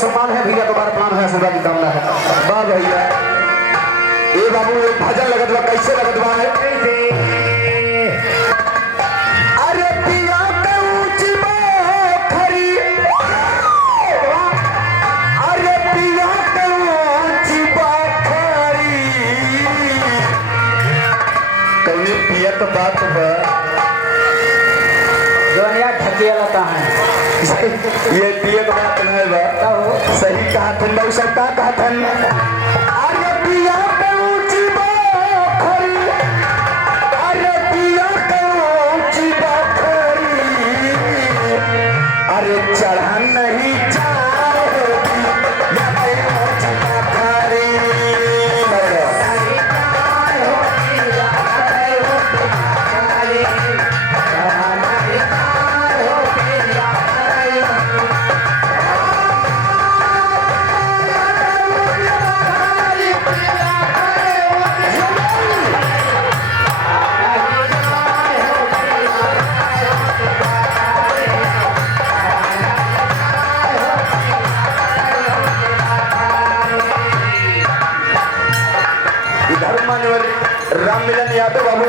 सम्मान है भैया, दोबारा प्रणाम है, आशीर्वाद की कामना है। वाह भैया ए बाबू एक भजन लगत बा, कैसे लगत बा है अरे पिया के ऊंची खरी, अरे पिया के ऊंची खरी कहीं पिया तो बात बा दुनिया ठकिया लता है ये पिए का बात नहीं बा, सही कहा थन बाबू साहब, का कहा थन अरे पिया पे ऊंची खरी, अरे पिया पे ऊंची खरी, अरे चढ़ा नहीं चाहोगी या पे ऊंची खरी राम मिलन यादव बाबू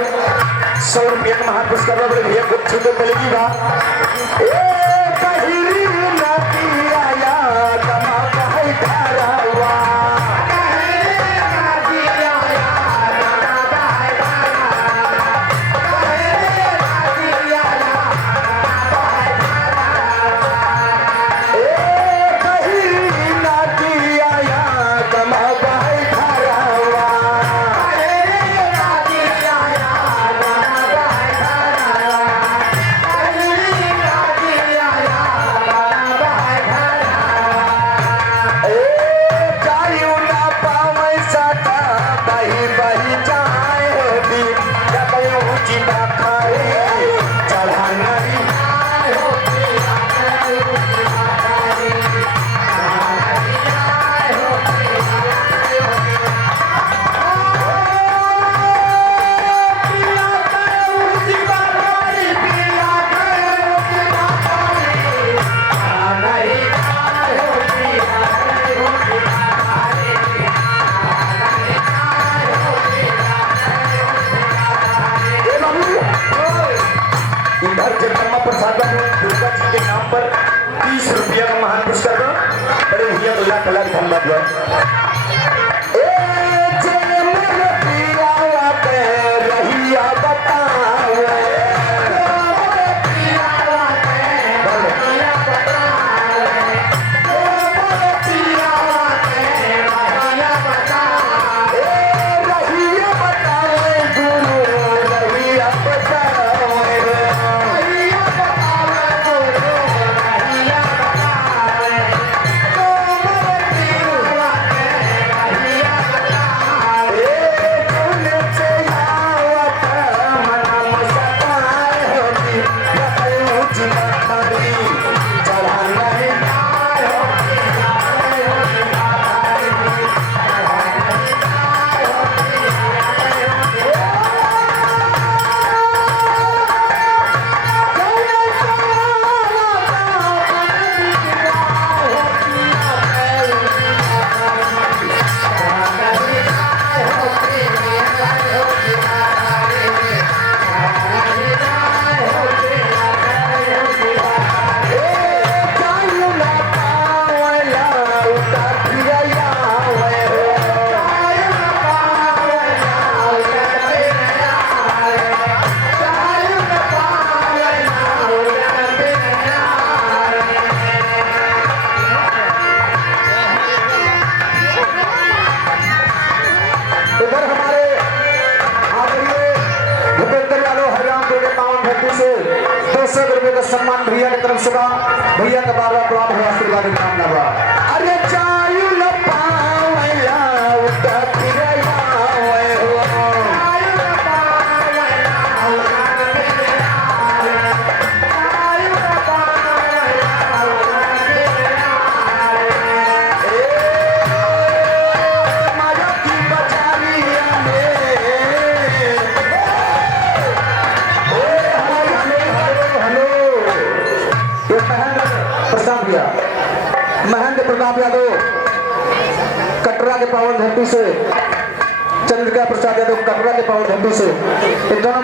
100 रुपया का महान पुरस्कार बड़े भैया कुछ तो मिलेगी बा ए कहिरी नाती आया कमा कहे धारावा दुर्गा जी के नाम पर 30 रुपया का महान पुरस्कार बड़े भैया तो लाख लाख धन्यवाद। सम्मान भैया की तरफ से भैया का बार बार प्रणाम है, आशीर्वाद की कामना बा। अरे चायु न पावला उता फिरया होए हो, चायु न पावला उता फिरया होए, चायु न पावला उता फिरया होए, ए माया की बचारिया में प्रशांत भैया महेंद्र प्रताप यादव कटरा के पावन धरती से, चंद्रिका प्रसाद यादव कटरा के पावन धरती से, इन दोनों